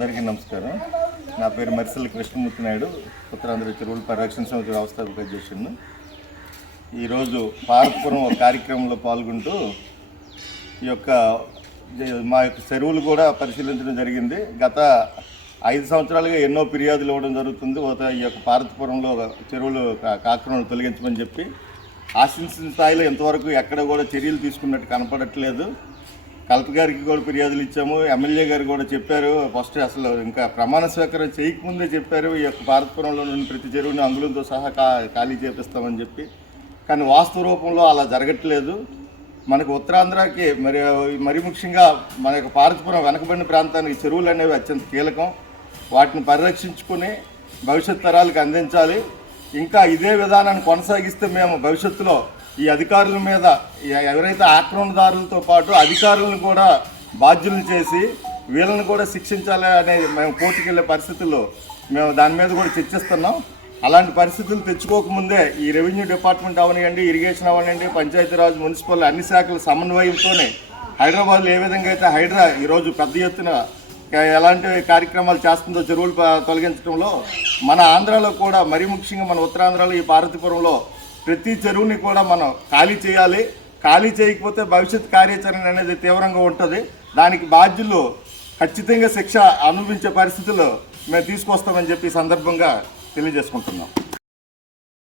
అందరికీ నమస్కారం. నా పేరు మరిసెల్లి కృష్ణమూర్తి నాయుడు. ఉత్తరాంధ్ర చెరువుల పరిరక్షణ సమితి వ్యవస్థాపక అధ్యక్షుడు ఈరోజు పార్వతపురం ఒక కార్యక్రమంలో పాల్గొంటూ ఈ యొక్క మా యొక్క చెరువులు కూడా పరిశీలించడం జరిగింది. గత ఐదు సంవత్సరాలుగా ఎన్నో ఫిర్యాదులు ఇవ్వడం జరుగుతుంది. ఒక ఈ యొక్క పార్వతపురంలో చెరువులు కా- తొలగించమని చెప్పి ఆశించిన స్థాయిలో ఇంతవరకు ఎక్కడ కూడా చర్యలు తీసుకున్నట్టు కనపడట్లేదు. కలెక్టర్ గారికి కూడా ఫిర్యాదులు ఇచ్చాము. ఎమ్మెల్యే గారు కూడా చెప్పారు ఫస్ట్ అసలు ఇంకా ప్రమాణ స్వీకారం చేయకముందే చెప్పారు. ఈ యొక్క భారతపురంలో నుండి ప్రతి చెరువుని అంగుళంతో సహా కా ఖాళీ చేపిస్తామని చెప్పి. కానీ వాస్తవ రూపంలో అలా జరగట్లేదు. మనకు ఉత్తరాంధ్రకి మరి మరి ముఖ్యంగా మన యొక్క భారతపురం వెనకబడిన ప్రాంతానికి చెరువులు అనేవి అత్యంత కీలకం. వాటిని పరిరక్షించుకుని భవిష్యత్ తరాలకు అందించాలి. ఇంకా ఇదే విధానాన్ని కొనసాగిస్తే మేము భవిష్యత్తులో ఈ అధికారుల మీద ఎవరైతే ఆక్రమణదారులతో పాటు అధికారులను కూడా బాధ్యులను చేసి వీళ్ళని కూడా శిక్షించాలి అనే మేము కోర్టుకు వెళ్ళే పరిస్థితుల్లో మేము దాని మీద కూడా చర్చిస్తున్నాం. అలాంటి పరిస్థితులు తెచ్చుకోకముందే ఈ రెవెన్యూ డిపార్ట్మెంట్ అవనివ్వండి ఇరిగేషన్ అవనివ్వండి పంచాయతీరాజ్ మున్సిపల్ అన్ని శాఖల సమన్వయంతోనే హైదరాబాద్లో ఏ విధంగా అయితే హైడ్రా ఈరోజు పెద్ద ఎత్తున ఎలాంటి కార్యక్రమాలు చేస్తుందో చెరువులు తొలగించడంలో మన ఆంధ్రాలో కూడా మరీ ముఖ్యంగా మన ఉత్తరాంధ్రలో ఈ పార్వతీపురంలో ప్రతి చెరువుని కూడా మనం ఖాళీ చేయాలి. ఖాళీ చేయకపోతే భవిష్యత్ కార్యాచరణ అనేది తీవ్రంగా ఉంటుంది. దానికి బాధ్యులు ఖచ్చితంగా శిక్ష అనుభవించే పరిస్థితుల్లో మేము తీసుకొస్తామని చెప్పి సందర్భంగా తెలియజేసుకుంటున్నాం.